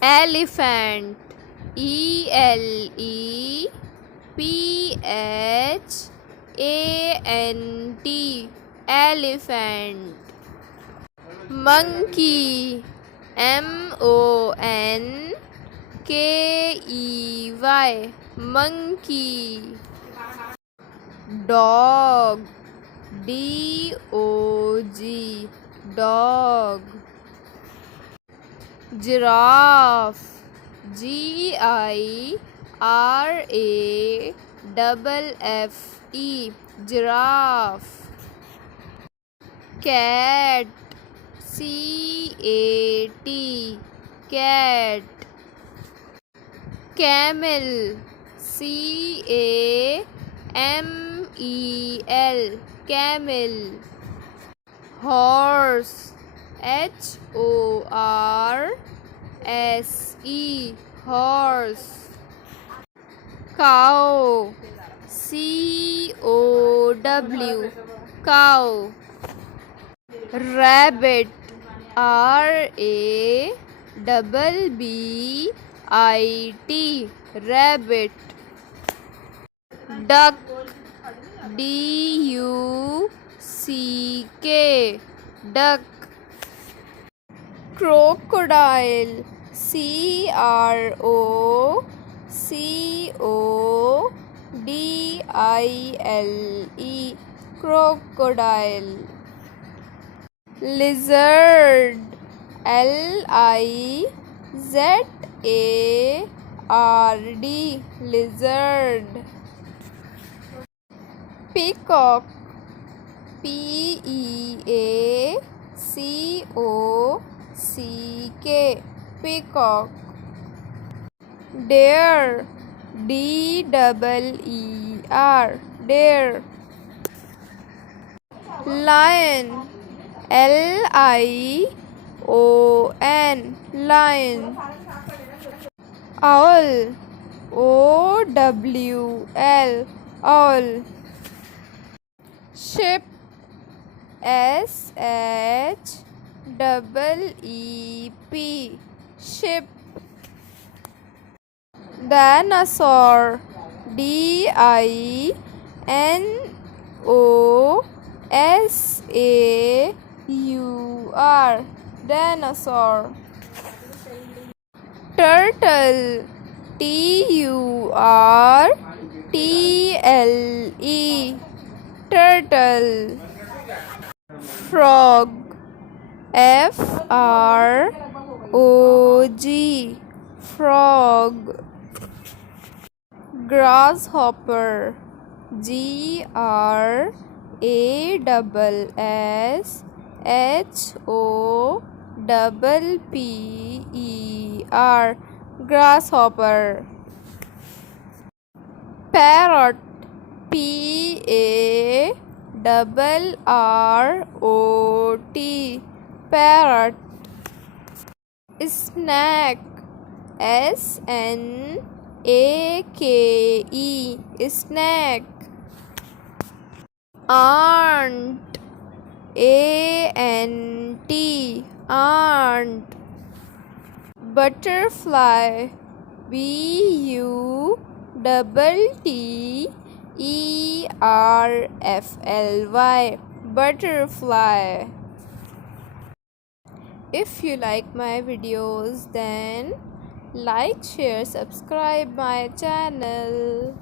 Elephant. Elephant. Elephant. Monkey. Monkey. Monkey. Dog. Dog. Dog. Giraffe. Giraffe. Giraffe. Cat. Cat. Cat. Camel. Camel. Horse. Horse. Cow. Cow. Rabbit. Rabbit. Duck. Duck. Crocodile. Crocodile. Lizard. Lizard. Peacock. Peacock. Deer. Deer. Lion. Lion. Owl. Owl. Sheep. Sheep. Dinosaur. Dinosaur. Turtle. Turtle. Frog. Frog. Grasshopper. Grasshopper. Parrot. Parrot. Snake. Snake. Ant. Ant. Butterfly. Butterfly. If you like my videos, then like, share, subscribe my channel.